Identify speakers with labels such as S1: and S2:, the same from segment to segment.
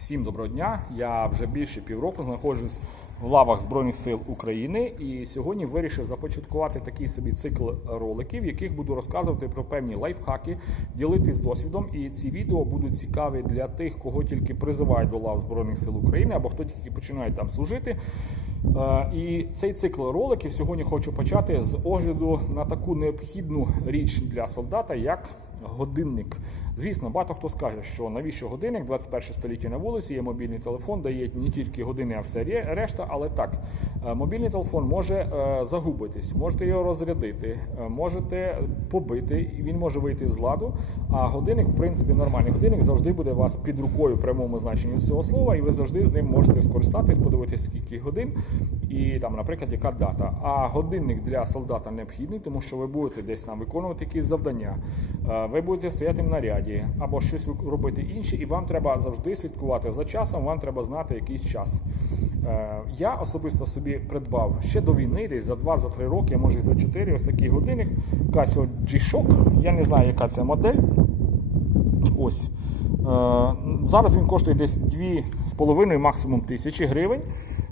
S1: Всім доброго дня. Я вже більше півроку знаходжусь в лавах Збройних сил України і сьогодні вирішив започаткувати такий собі цикл роликів, в яких буду розказувати про певні лайфхаки, ділитись досвідом. І ці відео будуть цікаві для тих, кого тільки призивають до лав Збройних сил України або хто тільки починає там служити. Е, І цей цикл роликів сьогодні хочу почати з огляду на таку необхідну річ для солдата, як годинник. Звісно, багато хто скаже, що навіщо годинник, 21 століття на вулиці, є мобільний телефон, дає не тільки години, а все решта. Але так, е, мобільний телефон може е, загубитись, можете його розрядити, е, можете побити, він може вийти з ладу. А годинник, в принципі, нормальний годинник завжди буде у вас під рукою в прямому значенні цього слова, і ви завжди з ним можете скористатись, подивитися, скільки годин, і там, наприклад, яка дата. А годинник для солдата необхідний, тому що ви будете десь там виконувати якісь завдання, ви будете стояти в наряді або щось робити інше, і вам треба завжди слідкувати за часом, вам треба знати якийсь час. Е, Я особисто собі придбав ще до війни, десь за 2-3 роки, може і за 4, ось такий годинник Casio G-Shock. Я не знаю, яка це модель. Ось. Е, Зараз він коштує десь 2,5 максимум тисячі гривень.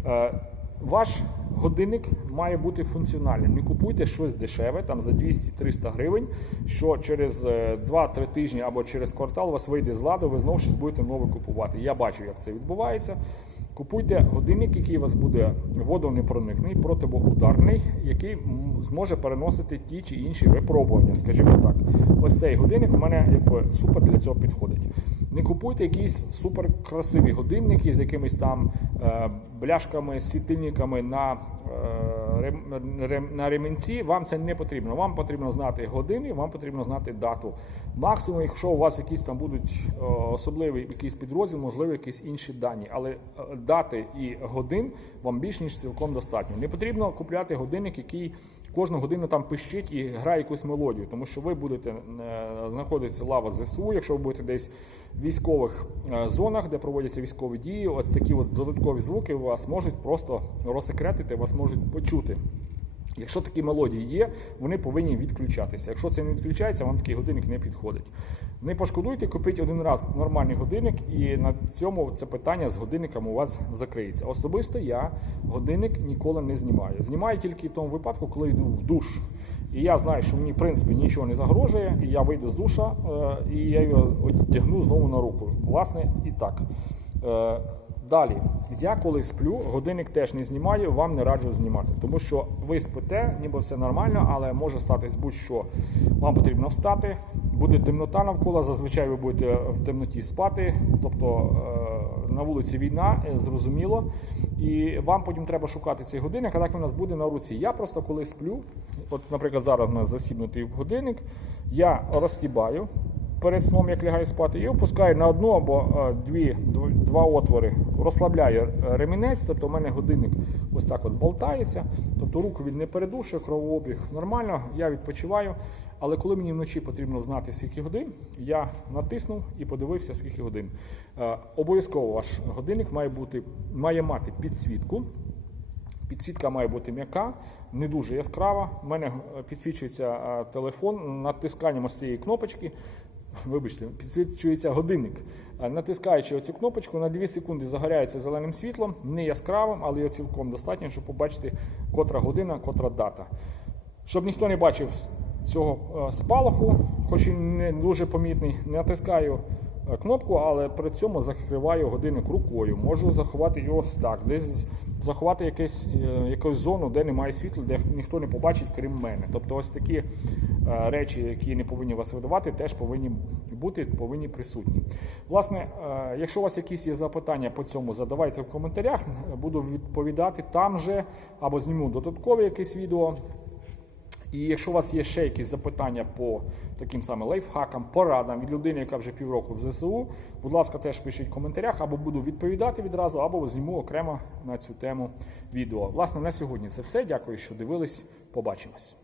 S1: Е, Ваш годинник має бути функціональним. Не купуйте щось дешеве, там за 200-300 гривень, що через е, 2-3 тижні або через квартал у вас вийде з ладу, ви знову щось будете нове купувати. Я бачу, як це відбувається. Купуйте годинник, який у вас буде водонепроникний, противоударний, який зможе переносити ті чи інші випробування. Скажімо так, ось цей годинник у мене якби супер для цього підходить. Не купуйте якісь супер красиві годинники з якимись там е, бляшками, світильниками на, е, рем, на ремінці. Вам це не потрібно. Вам потрібно знати години, вам потрібно знати дату. Максимум, якщо у вас якісь там будуть е, особливі якийсь підрозділ, можливо, якісь інші дані. Але е, дати і годин вам більш ніж цілком достатньо. Не потрібно купляти годинник, який кожну годину там пищить і грає якусь мелодію, тому що ви будете е, знаходитися лава ЗСУ, якщо ви будете десь в військових е, зонах, де проводяться військові дії, от такі от додаткові звуки вас можуть просто розсекретити, вас можуть почути. Якщо такі мелодії є, вони повинні відключатися. Якщо це не відключається, вам такий годинник не підходить. Не пошкодуйте, купіть один раз нормальний годинник, і на цьому це питання з годинником у вас закриється. Особисто я годинник ніколи не знімаю. Знімаю тільки в тому випадку, коли йду в душ. І я знаю, що мені в принципі нічого не загрожує, і я вийду з душа, е, і я його одягну знову на руку. Власне, і так. Далі, я коли сплю, годинник теж не знімаю, вам не раджу знімати, тому що ви спите, ніби все нормально, але може статись будь-що. Вам потрібно встати, буде темнота навколо, зазвичай ви будете в темноті спати, тобто е, на вулиці війна, е, зрозуміло. І вам потім треба шукати цей годинник, а так він у нас буде на руці. Я просто коли сплю, от, наприклад, зараз у нас засібнутий годинник, я розтібаю перед сном, як лягаю спати, і опускаю на одну або е, дві, два отвори, розслабляю е, ремінець, тобто у мене годинник ось так от болтається, тобто руку він не передушує, кровообіг нормально, я відпочиваю. Але коли мені вночі потрібно знати, скільки годин, я натиснув і подивився, скільки годин. Е, Обов'язково ваш годинник має бути, має мати підсвітку. Підсвітка має бути м'яка, не дуже яскрава. У мене підсвічується телефон натисканням ось цієї кнопочки. Вибачте, підсвічується годинник. Е, Натискаючи оцю кнопочку, на 2 секунди загоряється зеленим світлом, не яскравим, але його цілком достатньо, щоб побачити, котра година, котра дата. Щоб ніхто не бачив цього е, спалаху, хоч і не дуже помітний, натискаю кнопку, але при цьому закриваю годинник рукою. Можу заховати його так, десь заховати якесь, е, якусь зону, де немає світла, де ніхто не побачить, крім мене. Тобто ось такі е, речі, які не повинні вас видавати, теж повинні бути, повинні присутні. Власне, е, якщо у вас якісь є запитання по цьому, задавайте в коментарях, буду відповідати там же або зніму додаткове якесь відео. І якщо у вас є ще якісь запитання по таким самим лайфхакам, порадам від людини, яка вже півроку в ЗСУ, будь ласка, теж пишіть в коментарях, або буду відповідати відразу, або зніму окремо на цю тему відео. Власне, на сьогодні це все. Дякую, що дивились. Побачимось.